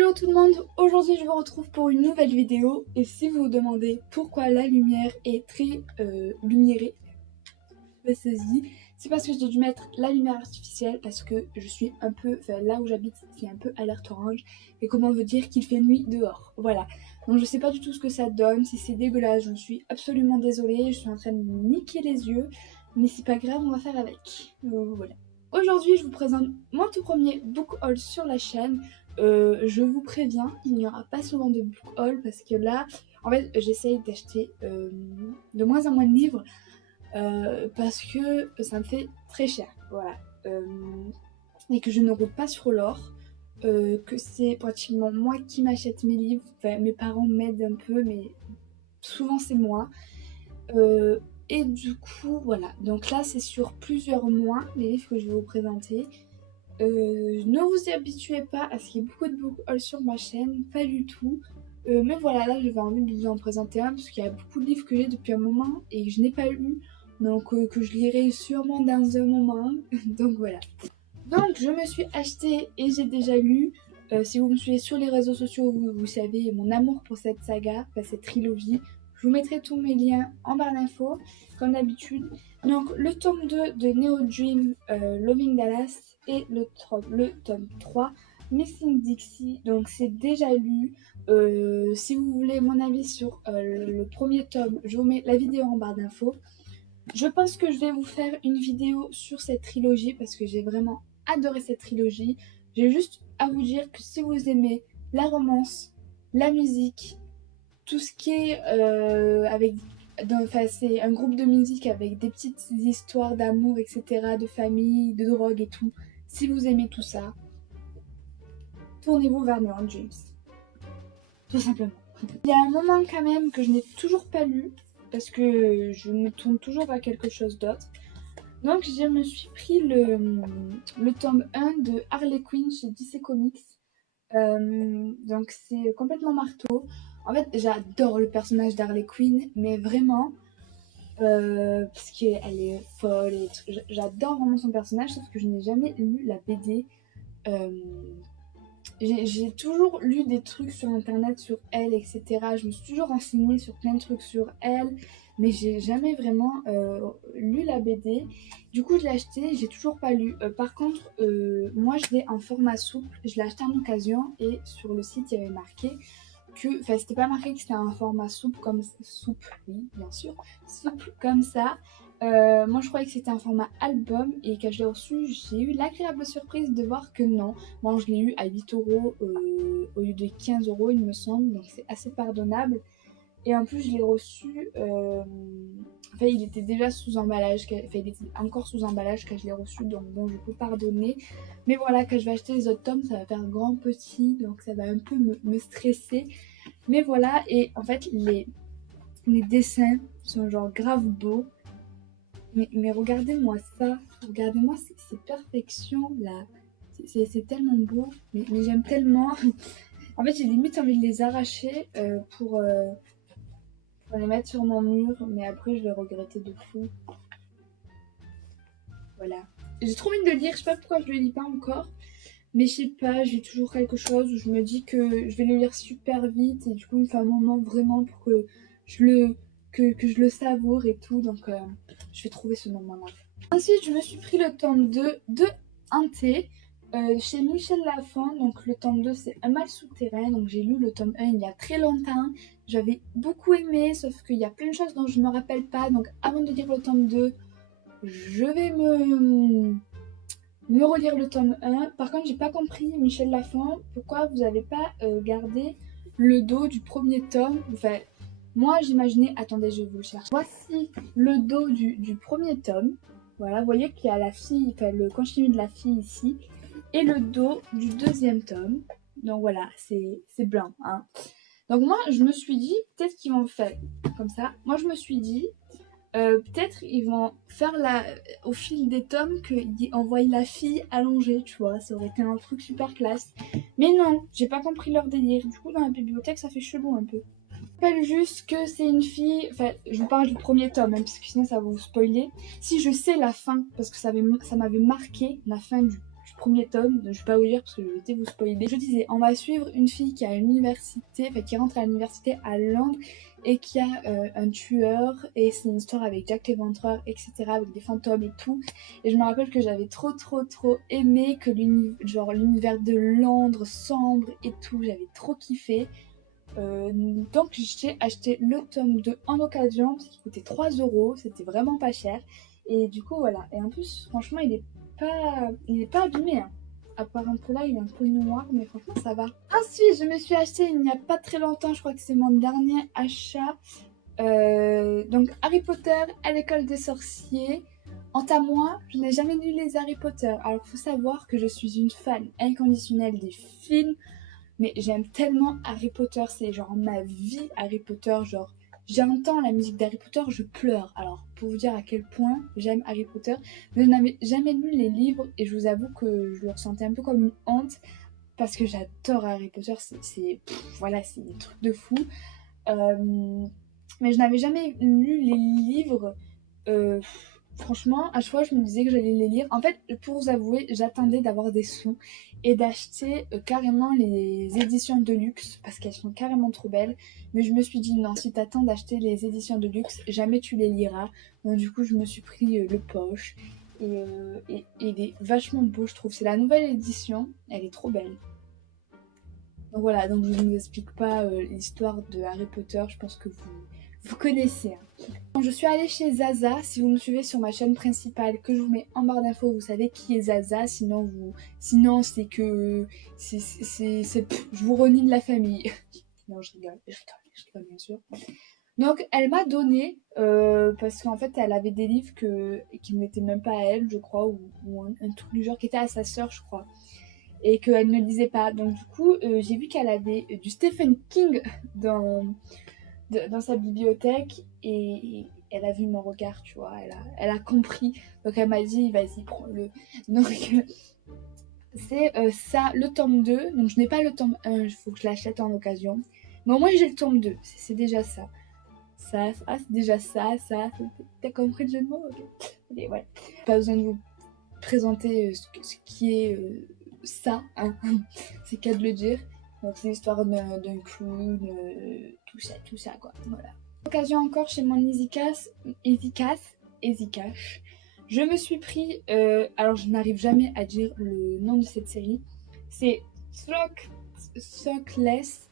Hello tout le monde, aujourd'hui je vous retrouve pour une nouvelle vidéo et si vous vous demandez pourquoi la lumière est très lumiérée, c'est parce que j'ai dû mettre la lumière artificielle parce que je suis un peu, là où j'habite c'est un peu alerte orange et comment veut dire qu'il fait nuit dehors, voilà. Donc je sais pas du tout ce que ça donne, si c'est dégueulasse, je suis absolument désolée, je suis en train de me niquer les yeux, mais c'est pas grave, on va faire avec, voilà. Aujourd'hui je vous présente mon tout premier book haul sur la chaîne. Je vous préviens, il n'y aura pas souvent de book haul parce que là, en fait, j'essaye d'acheter de moins en moins de livres parce que ça me fait très cher, voilà. Et que je ne roule pas sur l'or, que c'est pratiquement moi qui m'achète mes livres. Enfin, mes parents m'aident un peu, mais souvent c'est moi. Et du coup, voilà. Donc là, c'est sur plusieurs mois les livres que je vais vous présenter. Ne vous habituez pas à ce qu'il y ait beaucoup de book haul sur ma chaîne, pas du tout. Mais voilà, là j'avais envie de vous en présenter un parce qu'il y a beaucoup de livres que j'ai depuis un moment et que je n'ai pas lu, donc que je lirai sûrement dans un moment. Donc voilà. Donc je me suis acheté et j'ai déjà lu. Si vous me suivez sur les réseaux sociaux, vous savez mon amour pour cette saga, cette trilogie. Je vous mettrai tous mes liens en barre d'infos, comme d'habitude. Donc le tome 2 de Neo Dream, Loving Dallas et le tome 3, Missing Dixie. Donc c'est déjà lu. Si vous voulez mon avis sur le premier tome, je vous mets la vidéo en barre d'infos. Je pense que je vais vous faire une vidéo sur cette trilogie parce que j'ai vraiment adoré cette trilogie. J'ai juste à vous dire que si vous aimez la romance, la musique, tout ce qui est c'est un groupe de musique avec des petites histoires d'amour, etc., de famille, de drogue et tout. Si vous aimez tout ça, tournez-vous vers Neon Dreams. Tout simplement. Il y a un moment quand même que je n'ai toujours pas lu parce que je me tourne toujours vers quelque chose d'autre. Donc je me suis pris le tome 1 de Harley Quinn chez DC Comics. Donc c'est complètement marteau. En fait j'adore le personnage d'Harley Quinn, mais vraiment, parce qu'elle est folle et j'adore vraiment son personnage, sauf que je n'ai jamais lu la BD. J'ai toujours lu des trucs sur internet sur elle, etc. Je me suis toujours renseignée sur plein de trucs sur elle, mais j'ai jamais vraiment lu la BD. Du coup, je l'ai acheté, j'ai toujours pas lu. Par contre, moi je l'ai en format souple, je l'ai acheté en occasion et sur le site il y avait marqué que, enfin, c'était pas marqué que c'était un format souple comme souple, oui, bien sûr, souple comme ça. Moi je croyais que c'était un format album et quand je l'ai reçu j'ai eu l'agréable surprise de voir que non. Moi je l'ai eu à 8 euros au lieu de 15 euros il me semble, donc c'est assez pardonnable. Et en plus je l'ai reçu, enfin il était déjà sous emballage, enfin il était encore sous emballage quand je l'ai reçu, donc bon je peux pardonner. Mais voilà, quand je vais acheter les autres tomes ça va faire grand petit, donc ça va un peu me stresser. Mais voilà, et en fait les dessins sont genre grave beaux. Mais regardez-moi ça, regardez-moi ces perfections là, c'est tellement beau, mais j'aime tellement. En fait j'ai limite envie de les arracher pour les mettre sur mon mur, mais après je vais regretter de fou. Voilà. J'ai trop envie de le lire, je sais pas pourquoi je le lis pas encore, mais je sais pas, j'ai toujours quelque chose où je me dis que je vais le lire super vite et du coup il me fait un moment vraiment pour que je le, que je le savoure et tout, donc je vais trouver ce moment-là. Ensuite, je me suis pris le tome 2 de Hanté chez Michel Lafon. Donc, le tome 2, c'est Un mal souterrain. Donc, j'ai lu le tome 1 il y a très longtemps. J'avais beaucoup aimé, sauf qu'il y a plein de choses dont je ne me rappelle pas. Donc, avant de lire le tome 2, je vais me relire le tome 1. Par contre, j'ai pas compris, Michel Lafon, pourquoi vous n'avez pas gardé le dos du premier tome. Enfin, moi, j'imaginais... Attendez, je vais vous le chercher. Voici le dos du premier tome. Voilà, vous voyez qu'il y a la fille, enfin le continu de la fille ici, et le dos du deuxième tome. Donc voilà, c'est blanc, hein. Donc moi, je me suis dit, peut-être qu'ils vont faire comme ça. Moi, je me suis dit, peut-être ils vont faire au fil des tomes qu'ils envoient la fille allongée, tu vois. Ça aurait été un truc super classe. Mais non, j'ai pas compris leur délire. Du coup, dans la bibliothèque, ça fait chelou un peu. Je rappelle juste que c'est une fille, enfin je vous parle du premier tome, hein, parce que sinon ça va vous spoiler. Si je sais la fin, parce que ça m'avait marqué la fin du premier tome, je vais pas vous dire parce que je vais peut-être vous spoiler. Je disais, on va suivre une fille qui a une université, enfin qui rentre à l'université à Londres et qui a un tueur, et c'est une histoire avec Jack l'Éventreur, etc., avec des fantômes et tout. Et je me rappelle que j'avais trop aimé que l'univers de Londres sombre et tout, j'avais trop kiffé. Donc j'ai acheté le tome 2 en occasion parce qu'il coûtait 3 euros, c'était vraiment pas cher. Et du coup voilà, et en plus franchement il est pas abîmé, hein. À part un peu là, il est un peu noir, mais franchement ça va. Ensuite je me suis acheté il n'y a pas très longtemps, je crois que c'est mon dernier achat, donc Harry Potter à l'école des sorciers. Quant à moi, je n'ai jamais lu les Harry Potter. Alors faut savoir que je suis une fan inconditionnelle des films, mais j'aime tellement Harry Potter, c'est genre ma vie Harry Potter, genre j'entends la musique d'Harry Potter, je pleure. Alors pour vous dire à quel point j'aime Harry Potter, mais je n'avais jamais lu les livres et je vous avoue que je le ressentais un peu comme une honte parce que j'adore Harry Potter, voilà, c'est des trucs de fou. Mais je n'avais jamais lu les livres. Euh, Franchement, à chaque fois, je me disais que j'allais les lire. En fait, pour vous avouer, j'attendais d'avoir des sous et d'acheter carrément les éditions de luxe parce qu'elles sont carrément trop belles. Mais je me suis dit, non, si t'attends d'acheter les éditions de luxe, jamais tu les liras. Donc, du coup, je me suis pris le poche. Et il est vachement beau, je trouve. C'est la nouvelle édition, elle est trop belle. Donc voilà, donc je ne vous explique pas l'histoire de Harry Potter, je pense que vous connaissez, hein. Donc, je suis allée chez Zaza, si vous me suivez sur ma chaîne principale, que je vous mets en barre d'infos, vous savez qui est Zaza, sinon c'est que je vous renie de la famille. Non, je rigole bien sûr. Donc elle m'a donné, parce qu'en fait elle avait des livres qui n'étaient même pas à elle, je crois, ou un truc du genre qui était à sa sœur, je crois, et qu'elle ne lisait pas. Donc du coup, j'ai vu qu'elle avait du Stephen King dans sa bibliothèque, et elle a vu mon regard, tu vois, elle a compris. Donc elle m'a dit, vas-y, prends-le. Donc c'est ça, le tome 2. Donc je n'ai pas le tome 1, il faut que je l'achète en occasion. Mais au moins j'ai le tome 2, c'est déjà ça. C'est déjà ça. T'as compris le jeu de mots? Ok. Et ouais. Pas besoin de vous présenter ce qui est ça, hein. C'est qu'à de le dire. Donc c'est l'histoire d'un clown, tout ça quoi. Voilà. Occasion encore chez mon Easy Cash. Je me suis pris, alors je n'arrive jamais à dire le nom de cette série. C'est Sockless.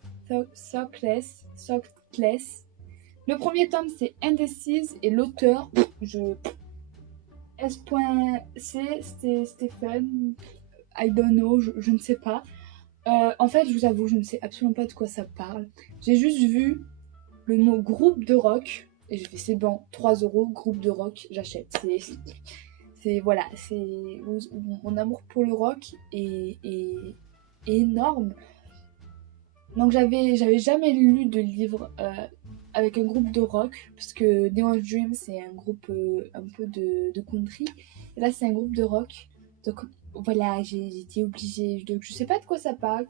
Le premier tome c'est Indecise et l'auteur, S.C. c'était Stephen, I don't know, je ne sais pas. En fait, je vous avoue, je ne sais absolument pas de quoi ça parle. J'ai juste vu le mot groupe de rock et j'ai fait c'est bon, 3 euros, groupe de rock, j'achète. Voilà, c'est mon amour pour le rock est énorme. Donc j'avais jamais lu de livre avec un groupe de rock, parce que Neon Dream c'est un groupe un peu de country, et là c'est un groupe de rock. Donc voilà, j'ai été obligée, donc je sais pas de quoi ça parle.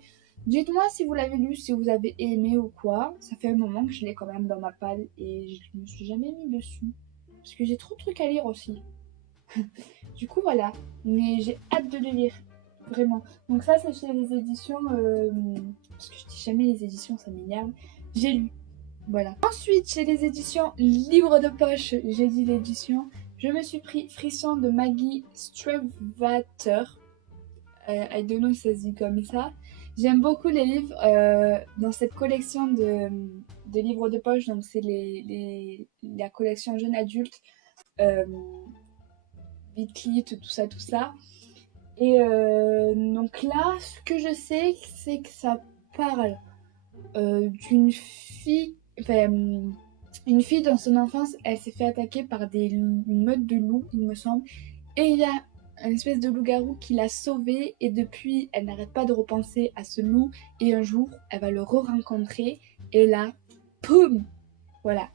Dites-moi si vous l'avez lu, si vous avez aimé ou quoi. Ça fait un moment que je l'ai quand même dans ma palle et je me suis jamais mis dessus. Parce que j'ai trop de trucs à lire aussi. Du coup voilà, mais j'ai hâte de le lire. Vraiment. Donc ça c'est chez les éditions, parce que je dis jamais les éditions, ça m'énerve. J'ai lu. Voilà. Ensuite, chez les éditions Livre de poche, j'ai dit l'édition, je me suis pris Frisson de Maggie Stravater. I don't know si ça se dit comme ça. J'aime beaucoup les livres dans cette collection de livres de poche. Donc c'est la collection jeune adulte, Bitlit, tout ça. Et donc là, ce que je sais, c'est que ça parle d'une fille, enfin, une fille dans son enfance, elle s'est fait attaquer par une meute de loups, il me semble, et il y a une espèce de loup-garou qui l'a sauvée, et depuis, elle n'arrête pas de repenser à ce loup, et un jour, elle va le re-rencontrer, et là, poum, voilà.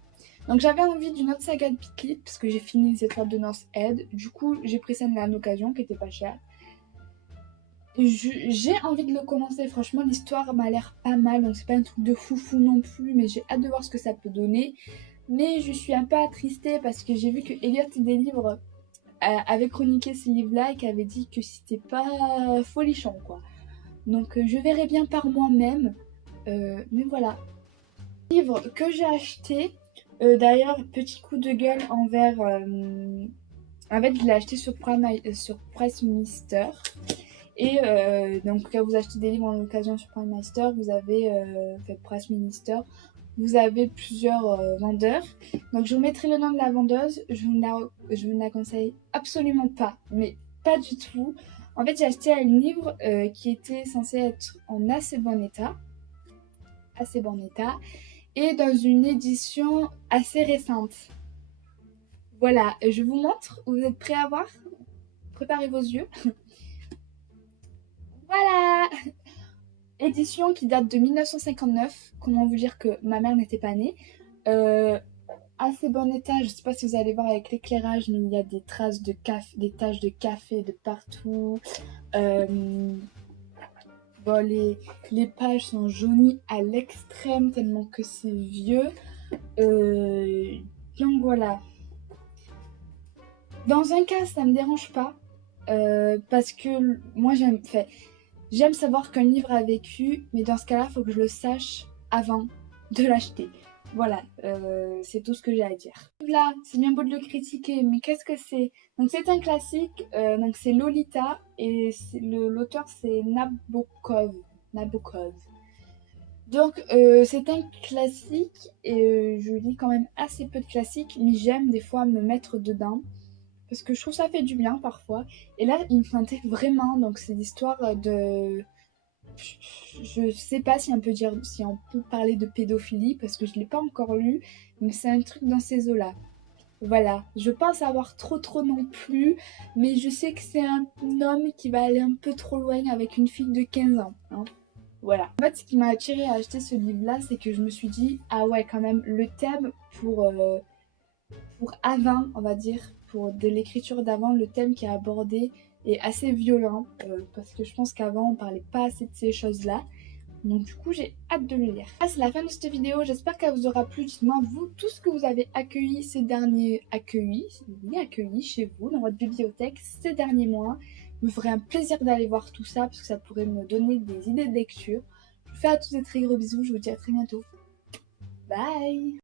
Donc j'avais envie d'une autre saga de Bitlit, parce que j'ai fini les étoiles de North Head, du coup, j'ai pris celle-là en occasion, qui était pas chère. J'ai envie de le commencer, franchement l'histoire m'a l'air pas mal, donc c'est pas un truc de foufou non plus, mais j'ai hâte de voir ce que ça peut donner. Mais je suis un peu attristée parce que j'ai vu que Elliot Délivre avait chroniqué ce livre-là et qui avait dit que c'était pas folichon, quoi. Donc je verrai bien par moi-même. Mais voilà. Livre que j'ai acheté. D'ailleurs, petit coup de gueule envers... en fait, je l'ai acheté sur Pressminister. Et donc, quand vous achetez des livres en occasion sur Pressminister, vous avez Pressminister, vous avez plusieurs vendeurs. Donc, je vous mettrai le nom de la vendeuse. Je vous la conseille absolument pas, mais pas du tout. En fait, j'ai acheté un livre qui était censé être en assez bon état. Assez bon état. Et dans une édition assez récente. Voilà, je vous montre. Vous êtes prêts à voir? Préparez vos yeux. Voilà! Édition qui date de 1959. Comment vous dire que ma mère n'était pas née. Assez bon état. Je ne sais pas si vous allez voir avec l'éclairage, mais il y a des traces de café, des taches de café de partout. Bon, les pages sont jaunies à l'extrême tellement que c'est vieux. Donc voilà. Dans un cas, ça me dérange pas. Parce que moi, j'aime savoir qu'un livre a vécu. Mais dans ce cas-là, il faut que je le sache avant de l'acheter. Voilà, c'est tout ce que j'ai à dire. Là, c'est bien beau de le critiquer, mais qu'est-ce que c'est? Donc c'est un classique, donc c'est Lolita et l'auteur c'est Nabokov. Donc c'est un classique et je lis quand même assez peu de classiques, mais j'aime des fois me mettre dedans parce que je trouve ça fait du bien parfois. Et là, il me m'intègre vraiment, donc c'est l'histoire de... Je sais pas si on peut parler de pédophilie parce que je l'ai pas encore lu, mais c'est un truc dans ces eaux-là. Voilà, je pense avoir trop non plus, mais je sais que c'est un homme qui va aller un peu trop loin avec une fille de 15 ans. Hein. Voilà. En fait, ce qui m'a attiré à acheter ce livre-là, c'est que je me suis dit, ah ouais, quand même, le thème pour avant, on va dire, pour de l'écriture d'avant, le thème qui est abordé est assez violent, parce que je pense qu'avant, on parlait pas assez de ces choses-là. Donc du coup, j'ai hâte de le lire. Ah, c'est la fin de cette vidéo. J'espère qu'elle vous aura plu. Dites-moi, vous, tout ce que vous avez accueilli chez vous, dans votre bibliothèque, ces derniers mois. Il me ferait un plaisir d'aller voir tout ça, parce que ça pourrait me donner des idées de lecture. Je vous fais à tous des très gros bisous. Je vous dis à très bientôt. Bye!